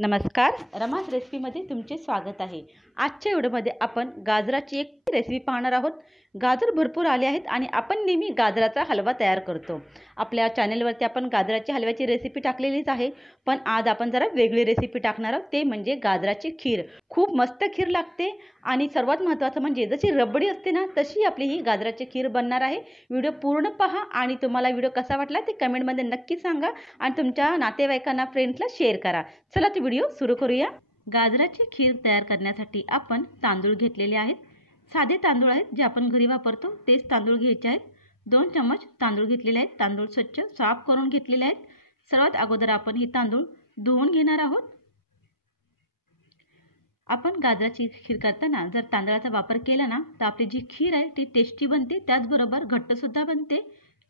नमस्कार, रमास रेसिपीमध्ये तुमचे स्वागत आहे। आजच्या व्हिडिओमध्ये आपण गाजराची एक रेसिपी पाहणार आहोत। गाजर भरपूर आले आहेत आणि आपण नेहमी गाजराचा हलवा तयार करतो। आपल्या चॅनलवरती आपण गाजराची हलव्याची रेसिपी टाकलेलीच आहे, पण आज आपण जरा वेगळी रेसिपी टाकणार आहोत, ते म्हणजे गाजराची खीर। खूप मस्त खीर लागते आणि सर्वात महत्त्वाचं म्हणजे जशी रबडी असते ना, तशी आपली ही गाजराची खीर बनणार आहे। व्हिडिओ पूर्ण पहा आणि तुम्हाला व्हिडिओ कसा वाटला ते कमेंटमध्ये नक्की सांगा आणि तुमच्या नातेवाईकांना, फ्रेंड्सला शेअर करा। चला तर व्हिडिओ सुरू करूया। गाजराची खीर तयार करण्यासाठी आपण तांदूळ घेतलेले आहेत। साधे तांदूळ आहेत जे आपण घरी वापरतो तेच तांदूळ घ्यायचे आहेत। 2 चम्मच तांदूळ घेतलेले आहेत। तांदूळ स्वच्छ साफ करून घेतलेले आहेत। सर्वात अगोदर आपण हे तांदूळ धुवून घेणार आहोत। आपण गाजराची खीर करताना जर तांदळाचा वापर केला ना तर आपली जी खीर आहे ती टेस्टी बनते, त्याचबरोबर घट्ट सुद्धा बनते।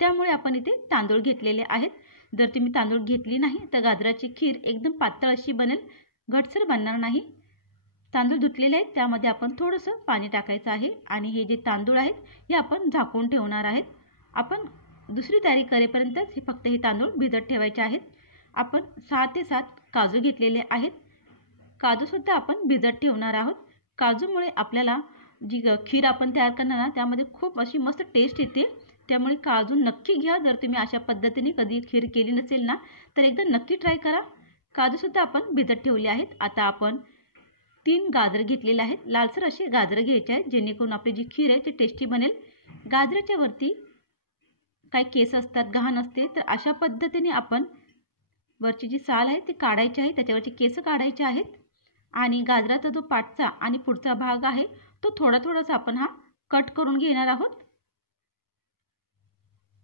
त्यामुळे आपण इथे तांदूळ घेतलेले आहेत। जर तुम्ही तांदूळ घेतली नाही तर गाजराची खीर एकदम पातळ अशी बनेल, घटसर बनणार नाही। तांदूळ धुतलेले आहेत, त्यामध्ये आपण थोडंसं पाणी टाकायचं आहे आणि हे जे तांदूळ आहेत हे आपण झाकून ठेवणार आहेत। आपण दुसरी तयारी करेपर्यंत फक्त हे तांदूळ भिजत ठेवायचे आहेत। आपण 6 ते 7 काजू घेतलेले आहेत। काजू सुद्धा आपण भिजत ठेवणार आहोत। काजूमुळे आपल्याला जी खीर आपण तयार करणार ना त्यामध्ये खूप अशी मस्त टेस्ट येते, त्यामुळे काजू नक्की घ्या। जर तुम्ही अशा पद्धतीने कधी खीर केली नसेल ना तर एकदा नक्की ट्राय करा। काजू सुद्धा आपण भिजत ठेवले आहेत। आता आपण 3 गाजर घेतलेले आहेत। लालसर असे गाजर घ्यायचे आहेत जेणेकरून आपली जी खीर आहे ती टेस्टी बनेल। गाजराच्या वरती काही केस असतात, घाण असते, तर अशा पद्धतीने आपण वरची जी साल आहे ती काढायची आहे, त्याच्यावरची केस काढायचे आहेत आणि गाजराचा जो पाठचा आणि पुढचा भाग आहे तो थोडासा आपण हा कट करून घेणार आहोत।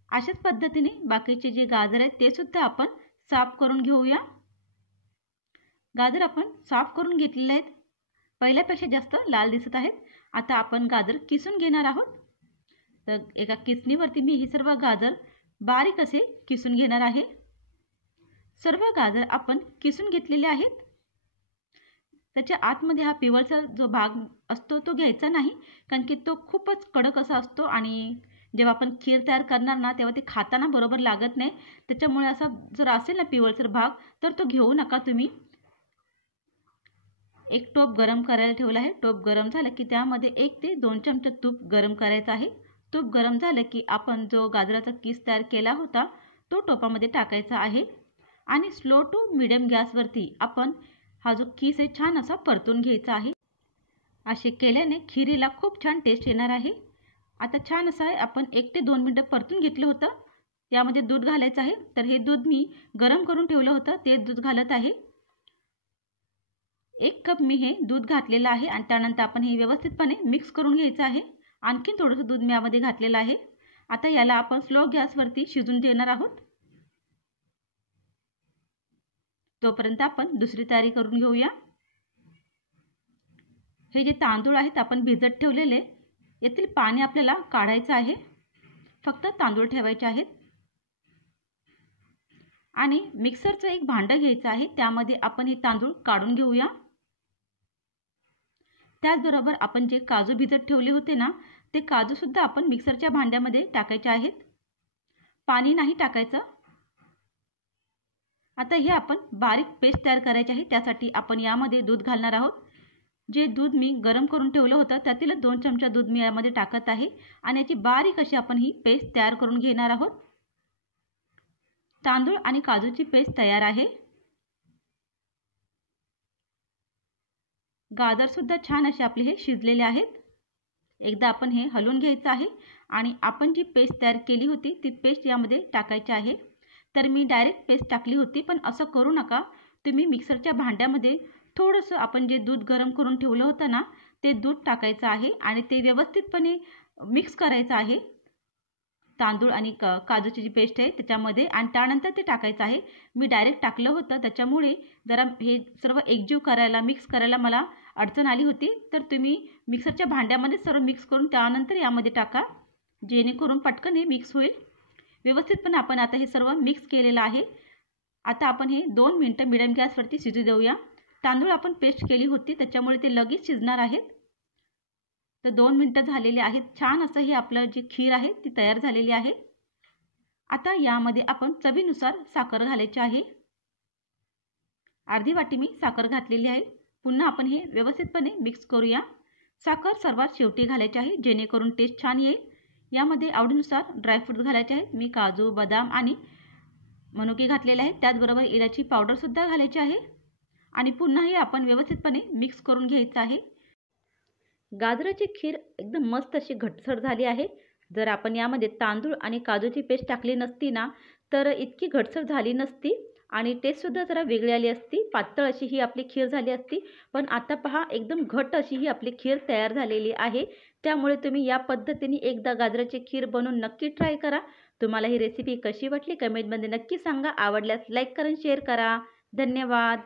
अशाच पद्धतीने बाकीचे जे गाजर आहेत ते सुद्धा आपण साफ करून घेऊया। गाजर आपण साफ करून घेतलेले आहेत, पहिल्यापेक्षा जास्त लाल दिसत आहेत। आता आपण गाजर किसून घेणार आहोत। तर एका किसणीवरती मी हे सर्व गाजर बारीक असे किसून घेणार आहे। सर्व गाजर आपण किसून घेतलेले आहेत। त्याच्या आतमध्ये हा पिवळसर जो भाग असतो तो घ्यायचा नाही, कारण की तो खूपच कडक असा असतो आणि जेव्हा आपण खीर तयार करणार ना तेव्हा ते खाताना बरोबर लागत नाही। त्याच्यामुळे असा जर असेल ना पिवळसर भाग तर तो घेऊ नका तुम्ही। एक टोप गरम करायला ठेवला आहे। टोप गरम झालं की त्यामध्ये 1 ते 2 चमचे तूप गरम करायचं आहे। तूप गरम झालं की आपण जो गाजराचा किस तयार केला होता तो टोपामध्ये टाकायचा आहे आणि स्लो टू मीडियम गॅसवरती आपण हा जो किस आहे छान असा परतून घ्यायचा आहे। असे केल्याने खीरीला खूप छान टेस्ट येणार आहे। आता छान असं आहे, आपण 1 ते 2 मिनिटं परतून घेतलं होतं। यामध्ये दूध घालायचं आहे, तर हे दूध मी गरम करून ठेवलं होतं ते दूध घालत आहे। 1 कप मी हे दूध घातलेलं आहे आणि त्यानंतर आपण हे व्यवस्थितपणे मिक्स करून घ्यायचं आहे। आणखी थोडंसं दूध मी यामध्ये घातलेलं आहे। आता याला आपण स्लो गॅसवरती शिजून देणार आहोत। तोपर्यंत आपण दुसरी तयारी करून घेऊया। हे जे तांदूळ आहेत आपण भिजत ठेवलेले, यातील पाणी आपल्याला काढायचं आहे। फक्त तांदूळ ठेवायचे आहेत आणि मिक्सरचं एक भांडं घ्यायचं आहे, त्यामध्ये आपण हे तांदूळ काढून घेऊया। त्याचबरोबर आपण जे काजू भिजत ठेवले होते ना ते काजू सुद्धा आपण मिक्सरच्या भांड्यामध्ये टाकायचे आहेत, पाणी नाही टाकायचं। आता हे आपण बारीक पेस्ट तयार करायची आहे, त्यासाठी आपण यामध्ये दूध घालणार आहोत। जे दूध मी गरम करून ठेवलं होतं त्यातील 2 चमचा दूध मी यामध्ये टाकत आहे आणि याची बारीक अशी आपण ही पेस्ट तयार करून घेणार आहोत। तांदूळ आणि काजूची पेस्ट तयार आहे। गाजर सुद्धा छान असे आपले हे शिजलेले आहेत। एकदा आपण हे हलवून घ्यायचं आहे आणि आपण जी पेस्ट तयार केली होती ती पेस्ट यामध्ये टाकायची आहे। तर मी डायरेक्ट पेस्ट टाकली होती, पण असं करू नका। तुम्ही मिक्सरच्या भांड्यामध्ये थोडंसं आपण जे दूध गरम करून ठेवलं होतं ना ते दूध टाकायचं आहे आणि ते व्यवस्थितपणे मिक्स करायचं आहे तांदूळ आणि काजूची जी पेस्ट आहे त्याच्यामध्ये, आणि त्यानंतर ते टाकायचं आहे। मी डायरेक्ट टाकलं होतं त्याच्यामुळे जरा हे सर्व एकजीव करायला, मिक्स करायला मला अडचण आली होती। तर तुम्ही मिक्सरच्या भांड्यामध्ये सर्व मिक्स करून त्यानंतर यामध्ये टाका, जेणेकरून पटकन हे मिक्स होईल। व्यवस्थितपणे आपण आता हे सर्व मिक्स केलेलं आहे। आता आपण हे 2 मिनिटं मीडियम गॅसवरती शिजू देऊया। तांदूळ आपण पेस्ट केली होती त्याच्यामुळे ते लगेच शिजणार आहेत। तर 2 मिनिटं झालेले आहेत। छान असं हे आपलं जी खीर आहे ती तयार झालेली आहे। आता यामध्ये आपण चवीनुसार साखर घालायची आहे। अर्धी वाटी मी साखर घातलेली आहे. पुन्हा आपण हे व्यवस्थितपणे मिक्स करूया. साखर सर्वात शेवटी घालायची आहे जेणेकरून टेस्ट छान येईल. यामध्ये आवडीनुसार ड्रायफ्रूट घालायचे आहेत. मी काजू, बदाम आणि मनुके घातलेले आहेत. त्याचबरोबर इलायची पावडरसुद्धा घालायची आहे आणि पुन्हा हे आपण व्यवस्थितपणे मिक्स करून घ्यायचं आहे. गाजराची खीर एकदम मस्त अशी घट्टसर झाली आहे. जर आपण यामध्ये तांदूळ आणि काजूची पेस्ट टाकली नसती ना तर इतकी घट्टसर झाली नसती आणि टेस्टसुद्धा जरा वेगळी आली असती. पातळ अशी ही आपली खीर झाली असती. पण आता पहा एकदम घट्ट अशी ही आपली खीर तयार झालेली आहे. त्यामुळे तुम्ही या पद्धतीने एकदा गाजराची खीर बनवून नक्की ट्राय करा. तुम्हाला ही रेसिपी कशी वाटली कमेंटमध्ये नक्की सांगा. आवडल्यास लाईक करा, शेअर करा. धन्यवाद.